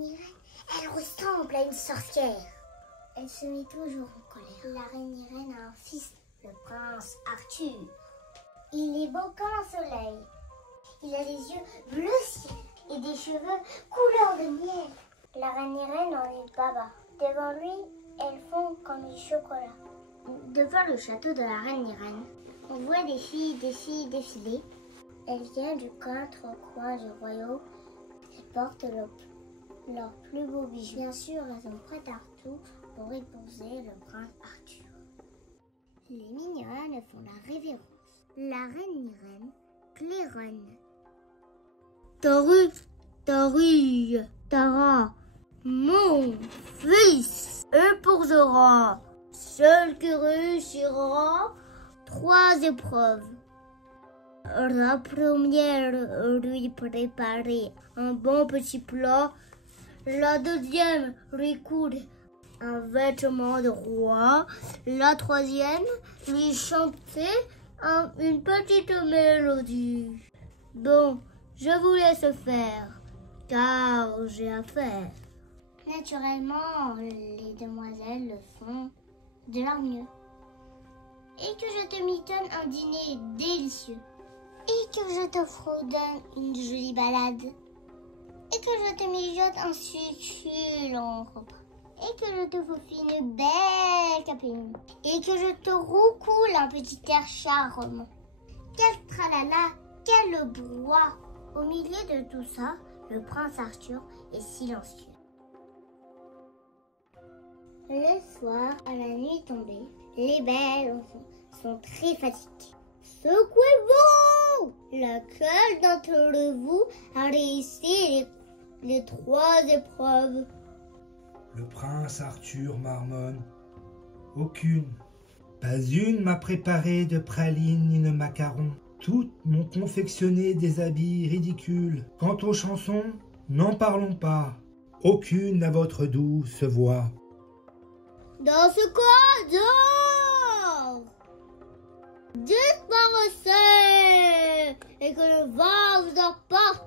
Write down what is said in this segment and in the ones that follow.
reine Irène, elle ressemble à une sorcière. Elle se met toujours en colère. La reine Irène a un fils, le prince Arthur. Il est beau comme un soleil. Il a les yeux bleu ciel et des cheveux couleur de miel. La reine Irène en est baba. Devant lui, elles font comme du chocolat. Devant le château de la reine Irène, on voit des filles défiler. Elles viennent du quatre coins du royaume. Elles portent leurs plus beaux bijoux. Bien sûr, elles sont prêtes à tout pour épouser le prince Arthur. Les mignonnes font la révérence. La reine Irène claironne. Tara, mon fils épousera, seul qui réussira 3 épreuves. La première, lui préparer un bon petit plat. La deuxième, lui coudre un vêtement de roi. La troisième, lui chanter une petite mélodie. Bon, je vous laisse faire, car j'ai à faire. Naturellement, les demoiselles le font de leur mieux. Et que je te mitonne un dîner délicieux. Et que je te fredonne une jolie balade. Et que je te mijote un succulent repas. Et que je te faufine une belle capine. Et que je te roucoule un petit air charmant. Quel tralala, quel brouhaha. Au milieu de tout ça, le prince Arthur est silencieux. Le soir, à la nuit tombée, les belles sont très fatiguées. Secouez-vous! Laquelle d'entre vous a réussi les 3 épreuves? Le prince Arthur marmonne. Aucune. Pas une m'a préparé de pralines ni de macarons. Toutes m'ont confectionné des habits ridicules. Quant aux chansons, n'en parlons pas. Aucune n'a votre douce voix. Dans ce corridor, disparaissez et que le vent vous emporte.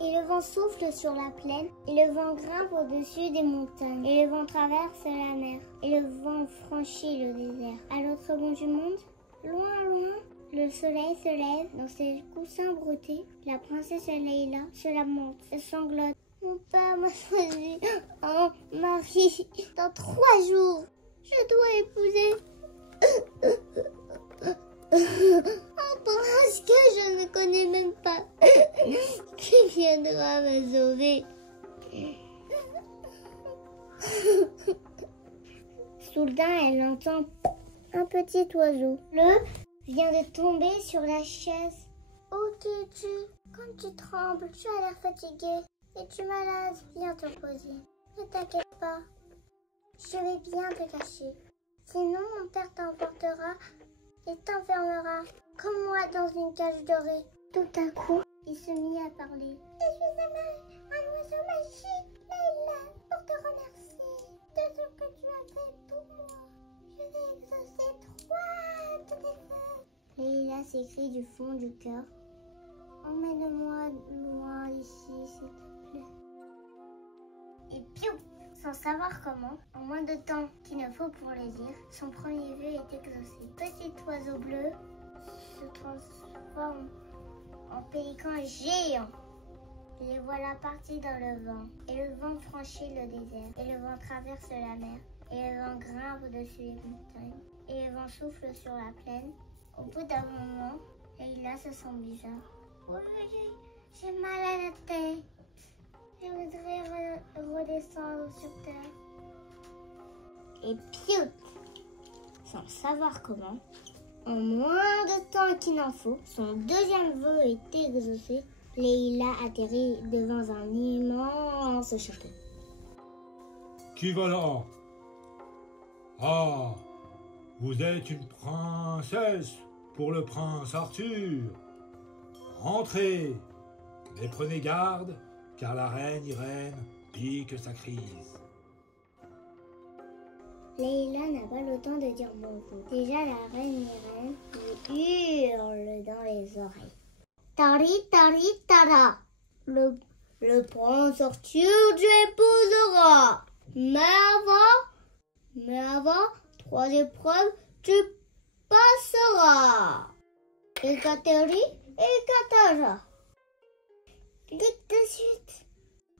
Et le vent souffle sur la plaine, et le vent grimpe au-dessus des montagnes, et le vent traverse la mer, et le vent franchit le désert. À l'autre bout du monde, loin, loin, le soleil se lève dans ses coussins broutés. La princesse Leïla se lamente, elle sanglote. Mon père m'a choisi en mari. Dans 3 jours, je dois épouser un prince que je ne connais même pas, qui viendra me sauver. Soudain, elle entend un petit oiseau bleu vient de tomber sur la chaise. Oh Kiki, comme tu trembles, tu as l'air fatigué. Es-tu malade? Viens te reposer. Ne t'inquiète pas, je vais bien te cacher. Sinon, mon père t'emportera et t'enfermera, comme moi dans une cage dorée. Tout à coup, il se mit à parler. Je suis un oiseau magique, Leïla, pour te remercier de ce que tu as fait pour moi. Je vais exaucer 3 de tes vœux. Leïla s'écrie du fond du cœur. Emmène-moi loin d'ici, s'il te plaît. Et piou! Sans savoir comment, en moins de temps qu'il ne faut pour le dire, son premier vœu est exaucé. Petit oiseau bleu se transforme en pélican géant. Les voilà partis dans le vent. Et le vent franchit le désert. Et le vent traverse la mer. Et le vent grimpe au-dessus des montagnes. Et le vent souffle sur la plaine. Au bout d'un moment, Leïla se sent bizarre. Oui, j'ai mal à la tête. Je voudrais redescendre sur terre. Et piout! Sans savoir comment, en moins de temps qu'il n'en faut, son deuxième vœu est exaucé. Leïla atterrit devant un immense château. Qui va là? Ah, vous êtes une princesse pour le prince Arthur. Entrez, mais prenez garde, car la reine Irène pique sa crise. Leïla n'a pas le temps de dire bonjour. Déjà, la reine Irène lui hurle dans les oreilles. Tari, tari, tara. Le le prince Arthur tu épouseras. Mais avant, 3 épreuves tu passeras. Et Catherine et Katara. Dites de suite,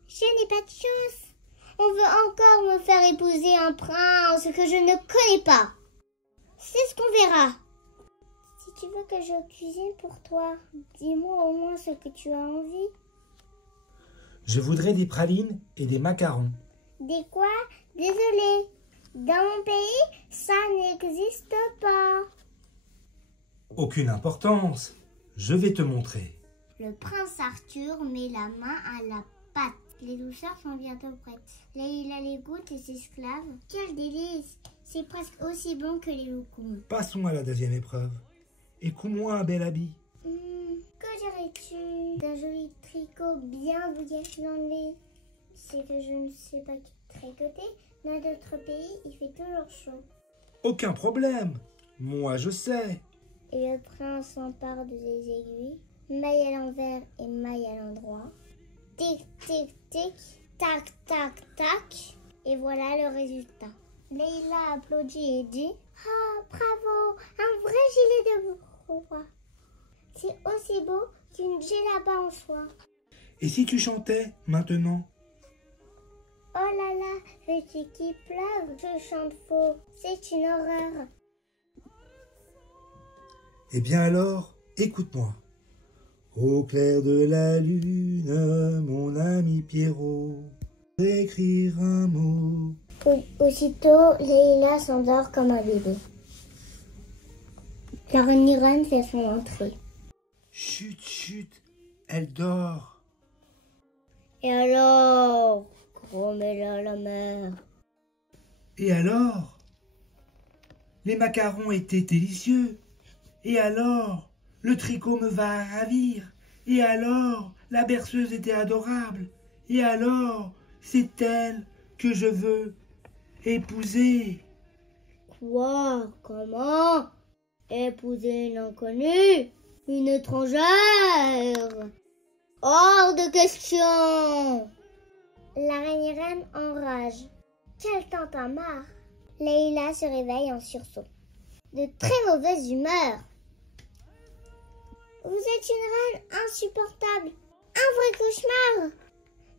je n'ai pas de chance. On veut encore me faire épouser un prince que je ne connais pas. C'est ce qu'on verra. Si tu veux que je cuisine pour toi, dis-moi au moins ce que tu as envie. Je voudrais des pralines et des macarons. Des quoi? Désolée. Dans mon pays, ça n'existe pas. Aucune importance. Je vais te montrer. Le prince Arthur met la main à la pâte. Les douceurs sont bientôt prêtes. Leïla les goûte et s'esclave. Quel délice! C'est presque aussi bon que les loukoums. Passons à la 2e épreuve. Et couds-moi un bel habit. Que dirais-tu d'un joli tricot bien bouillasse dans le lait? C'est que je ne sais pas tricoter. Dans d'autres pays, il fait toujours chaud. Aucun problème. Moi, je sais. Et le prince s'empare de ses aiguilles, maille à l'envers et maille à l'endroit. Tic, tic, tic, tac, tac, tac. Et voilà le résultat. Leïla applaudit et dit « Ah, bravo, un vrai gilet de roi. C'est aussi beau qu'une djellaba en soie. » Et si tu chantais maintenant? Oh là là, veux-tu qu'il pleuve? Je chante faux, c'est une horreur. Eh bien alors, écoute-moi. Au clair de la lune, mon ami Pierrot, écrire un mot. Aussitôt, Leïla s'endort comme un bébé. La reine Irène fait son entrée. Chut, chut, elle dort. Et alors, grommela la mère. Et alors? Les macarons étaient délicieux. Et alors? Le tricot me va à ravir. Et alors? La berceuse était adorable. Et alors? C'est elle que je veux épouser. Quoi? Comment? Épouser une inconnue? Une étrangère? Hors de question! La reine Irène enrage. Quelle tintamarre! Leïla se réveille en sursaut. De très mauvaise humeur. Vous êtes une reine insupportable. Un vrai cauchemar.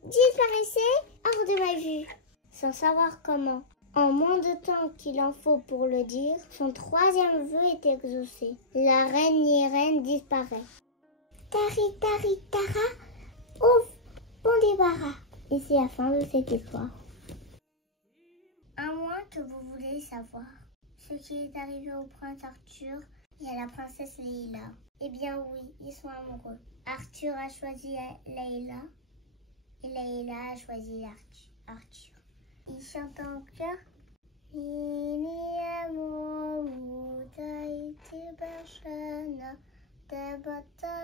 Disparaissez hors de ma vue. Sans savoir comment. En moins de temps qu'il en faut pour le dire, son 3e vœu est exaucé. La reine Irène disparaît. Tari, tari, tara, ouf, bon débarras. Et c'est la fin de cette histoire. À moins que vous voulez savoir ce qui est arrivé au prince Arthur et à la princesse Leïla. Eh bien oui, ils sont amoureux. Arthur a choisi Leïla et Leïla a choisi Arthur. Ils chantent en chœur. Ini amu mutai tibashana tabata